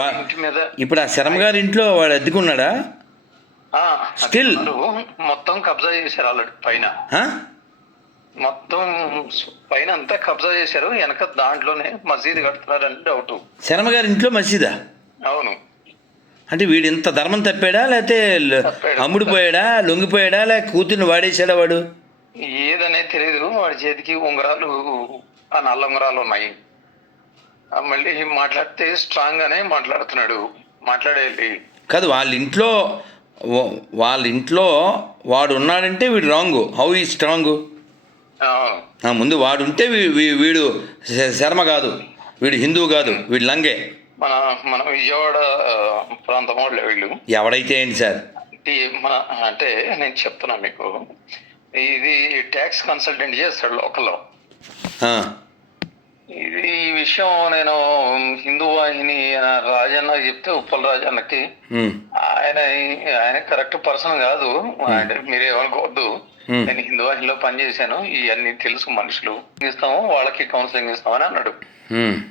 ఇంటి మీద ఇప్పుడు ఆ శర్మ గారి ఇంట్లో వాడు అద్దెకున్నాడా? అధికారులు మొత్తం కబ్జా చేశారు ఆల్రెడీ పైన? మొత్తం పైన అంతా కబ్జా చేశారు వెనక దాంట్లోనే మసీదు కడుతున్నారని డౌట్ శర్మ గారి ఇంట్లో మసీదా? అవును. అంటే వీడు ఇంత ధర్మం తప్పాడా? లేకపోతే. అమ్ముడిపోయాడా? లొంగిపోయాడా? లేక కూతుర్ని వాడేసాడా వాడు? ఏదనేది తెలియదు వాడి చేతికి ఉంగరాలు ఆ నల్ల ఉంగరాలు ఉన్నాయి. మళ్ళీ మాట్లాడితే స్ట్రాంగ్ గానే మాట్లాడుతున్నాడు. మాట్లాడేది. కాదు వాళ్ళ ఇంట్లో వాళ్ళ ఇంట్లో వాడు ఉన్నాడంటే వీడు రాంగు హౌ ఈ స్ట్రాంగ్ ఆ, ముందు వాడు ఉంటే వీడు శర్మ కాదు. వీడు హిందువు కాదు. వీడు లంగే. మన మన విజయవాడ ప్రాంతం వాళ్ళే వీళ్ళు. ఎవడైతే ఏంటి సార్? మన అంటే నేను చెప్తున్నా మీకు. ఇది ట్యాక్స్ కన్సల్టెంట్ చేస్తాడు లోకల్లో. ఇది ఈ విషయం నేను హిందూ వాహిని రాజన్న చెప్తే ఉప్పల రాజన్నకి. ఆయన ఆయన కరెక్ట్ పర్సన్ కాదు. అంటే మీరేమనుకోవద్దు. నేను హిందూ వాహినిలో పనిచేశాను ఇవన్నీ తెలుసు మనుషులు. ఇస్తాము వాళ్ళకి కౌన్సిలింగ్ ఇస్తామని అన్నాడు.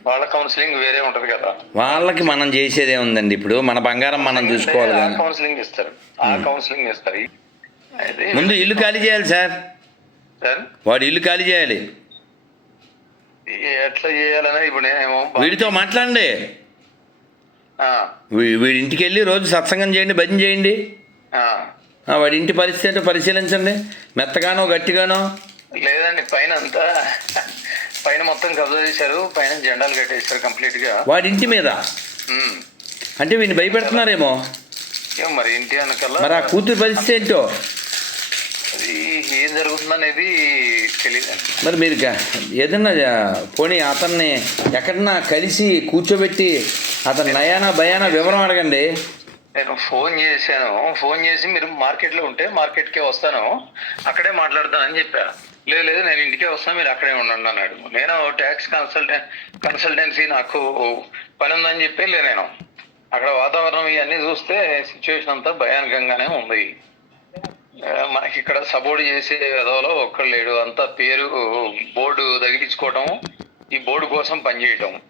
వాళ్ళ కౌన్సిలింగ్ వేరే ఉంటది కదా. వాళ్ళకి మనం చేసేదే ఉందండి ఇప్పుడు. మన బంగారం మనం చూసుకోవాలి కౌన్సిలింగ్ ఇస్తారు. ఆ కౌన్సిలింగ్ ఇస్తారు. ముందు ఇల్లు ఖాళీ చేయాలి సార్. సార్? వాడు ఇల్లు ఖాళీ చేయాలి. ఎట్లా చేయాలని ఇప్పుడు నేనేమో వీడితో మాట్లాడండి. ఆ, వీ- వీడి ఇంటికి వెళ్ళి రోజు సత్సంగం చేయండి భజన చేయండి. వాడి ఇంటి పరిస్థితి ఏంటో పరిశీలించండి. మెత్తగానో గట్టిగానో. లేదండి పైన అంతా పైన మొత్తం కబ్జా చేశారు పైన జెండాలు కట్టేశారు కంప్లీట్గా వాడి ఇంటి మీద. అంటే వీడిని భయపెడుతున్నారేమో? మరి ఇంటి వెనకల్లా మరి ఆ కూతురు పరిస్థితి ఏంటో? అది ఏం జరుగుతుందనేది తెలియదండి మరి మీరు ఏదన్నా పోనీ అతన్ని ఎక్కడన్నా కలిసి కూర్చోబెట్టి అతని నయానా భయానా వివరం అడగండి. నేను ఫోన్ చేశాను. ఫోన్ చేసి మీరు మార్కెట్లో ఉంటే మార్కెట్ కే వస్తాను. అక్కడే మాట్లాడతానని చెప్పా. లేదు లేదు నేను ఇంటికే వస్తాను మీరు అక్కడే ఉండండి అన్నాడు. నేను ట్యాక్స్ కన్సల్టెంట్ కన్సల్టెన్సీ నాకు పని ఉందని చెప్పి నేను. అక్కడ వాతావరణం ఇవన్నీ చూస్తే సిచ్యువేషన్ అంతా భయానకంగానే ఉంది. మనకి ఇక్కడ సపోర్ట్ చేసే విధంలో ఒక్కడు లేడు. అంతా పేరు బోర్డు తగిలించుకోవటం ఈ బోర్డు కోసం పనిచేయటం.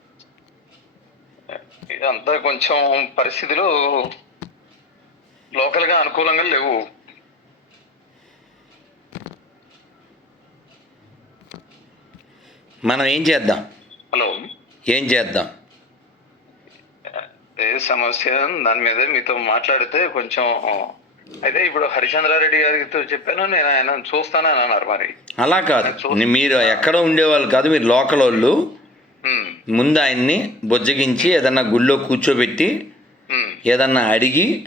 ఇదంతా కొంచెం పరిస్థితులు లోకల్గా అనుకూలంగా లేవు. మనం ఏం చేద్దాం? హలో. ఏం చేద్దాం? ఏ సమస్య దాని మీద మీతో మాట్లాడితే కొంచెం అయితే ఇప్పుడు హరిచంద్రారెడ్డి గారితో చెప్పాను నేను ఆయన చూస్తానని అన్నారు మరి. అలా కాదు. మీరు ఎక్కడో ఉండేవాళ్ళు కాదు మీరు లోకల్ వాళ్ళు. ముందు ఆయన్ని బుజ్జగించి ఏదన్నా గుళ్ళో కూర్చోబెట్టి ఏదన్నా అడిగి.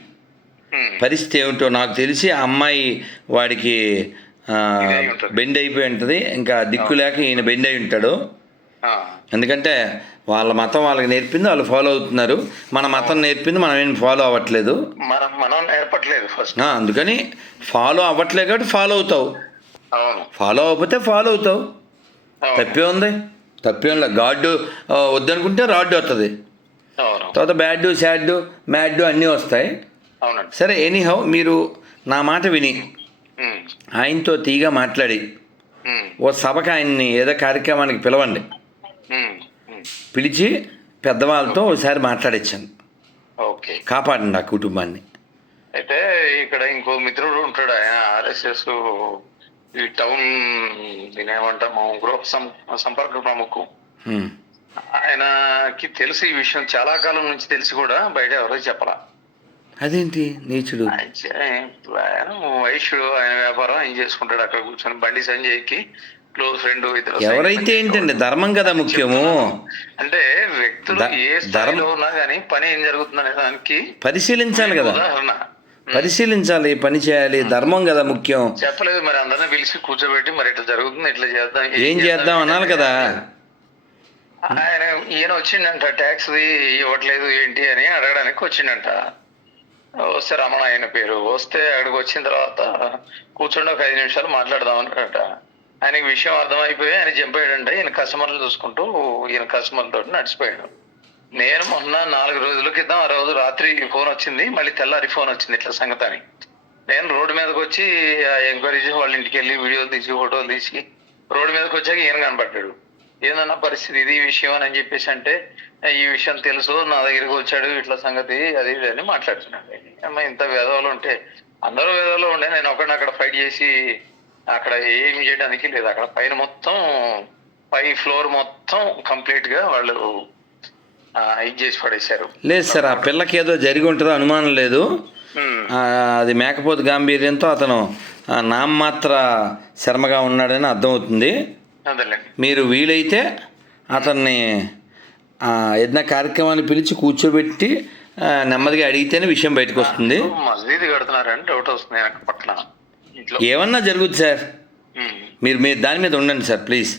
పరిస్థితి ఏమిటో నాకు తెలిసి ఆ అమ్మాయి వాడికి. బెండ్ అయిపోయి ఉంటుంది. ఇంకా దిక్కు లేక ఈయన బెండ్ అయి ఉంటాడు. ఎందుకంటే వాళ్ళ మతం వాళ్ళకి నేర్పింది వాళ్ళు ఫాలో అవుతున్నారు. మన మతం నేర్పింది మనం ఏం ఫాలో అవ్వట్లేదు. మనం మనం నేర్పట్లేదు ఫస్ట్ అందుకని ఫాలో అవ్వట్లేదు కాబట్టి ఫాలో అవుతావు. ఫాలో అవ్వకపోతే ఫాలో అవుతావు. తప్పే ఉంది. తప్పేం లేదు గాడ్డు ఆ, వద్దనుకుంటే రాడ్డు వస్తుంది తర్వాత బ్యాడ్ సాడ్ మ్యాడ్ అన్నీ వస్తాయి. సరే ఎనీహౌ మీరు నా మాట విని ఆయనతో తీగా మాట్లాడి ఓ సభకి ఆయన్ని ఏదో కార్యక్రమానికి పిలవండి. పిలిచి పెద్దవాళ్ళతో ఒకసారి మాట్లాడించండి ఓకే. కాపాడండి ఆ కుటుంబాన్ని. అయితే ఇక్కడ ఇంకో మిత్రుడు ఉంటాడు ఆయన ఆర్ఎస్ఎస్ ఈ టౌన్ దీని ఏమంటాము గృహ సం- సంపర్క ప్రముఖు. ఆయనకి తెలిసి ఈ విషయం చాలా కాలం నుంచి తెలిసి కూడా బయట ఎవరో చెప్పరా. అదేంటి నీచుడు? ఆయన వైశ్యుడు ఆయన వ్యాపారం ఆయన చేసుకుంటాడు అక్కడ కూర్చొని బండి సంజయ్కి క్లోజ్ ఫ్రెండ్ ఎవరైతే ఏంటండి? ధర్మం కదా ముఖ్యము. అంటే వ్యక్తులు ఏ స్థాయిలో ఉన్నా కానీ పని ఏం జరుగుతుందనే దానికి పరిశీలించాలి కదా. ఉదాహరణ. పరిశీలించాలి పని చేయాలి ధర్మం కదా ముఖ్యం. చెప్పలేదు మరి అందరిని పిలిచి కూర్చోబెట్టి మరి ఇట్లా జరుగుతుంది ఇట్లా చేద్దాం ఏం చేద్దాం అనాలి కదా. ఆయన ఈయన వచ్చిండంట ట్యాక్స్ ఇవ్వట్లేదు ఏంటి అని అడగడానికి వచ్చిండంట. వస్తే రమణ ఆయన పేరు. వస్తే అక్కడికి వచ్చిన తర్వాత కూర్చొని ఒక ఐదు నిమిషాలు మాట్లాడదాం అనుకుంట ఆయనకి విషయం అర్థమైపోయి ఆయన చంపాడంటే. ఈయన కస్టమర్లు చూసుకుంటూ ఈయన కస్టమర్లతో నడిచిపోయాడు. నేను మొన్న నాలుగు రోజుల క్రితం ఆ రోజు రాత్రి ఫోన్ వచ్చింది. మళ్ళీ తెల్లారి ఫోన్ వచ్చింది ఇట్లా సంగతి అని నేను రోడ్డు మీదకి వచ్చి ఎంక్వైరీ చేసి వాళ్ళ ఇంటికి వెళ్ళి వీడియోలు తీసి ఫోటోలు తీసి రోడ్డు మీదకి వచ్చాక ఈయన కనబడ్డాడు ఏదన్నా పరిస్థితి? ఇది ఈ విషయం అని చెప్పేసి అంటే ఈ విషయం తెలుసు నా దగ్గరికి వచ్చాడు ఇట్లా సంగతి అది ఇది అని మాట్లాడుతున్నాడు. అమ్మ ఇంత వేదవాళ్ళు ఉంటే అందరూ వేదవాళ్ళు ఉండే నేను ఒకడిని అక్కడ ఫైట్ చేసి అక్కడ ఏం చేయడానికి లేదు. అక్కడ పైన మొత్తం పై ఫ్లోర్ మొత్తం కంప్లీట్గా వాళ్ళు ఇది చేసి పడేశారు. లేదు సార్ ఆ పిల్లకి ఏదో జరిగి ఉంటుందో అనుమానం లేదు. అది మేకపోతు గాంభీర్యంతో అతను నామమాత్ర శర్మగా ఉన్నాడని అర్థమవుతుంది. మీరు వీలైతే అతన్ని ఆ, ఏదైనా కార్యక్రమాన్ని పిలిచి కూర్చోబెట్టి నెమ్మదిగా అడిగితేనే విషయం బయటకు వస్తుంది. మసీదు కడుతున్నారని డౌట్ వస్తుంది ఇంట్లో ఏమన్నా జరుగుద్ది సార్. మీరు మీరు దాని మీద ఉండండి సార్ ప్లీజ్.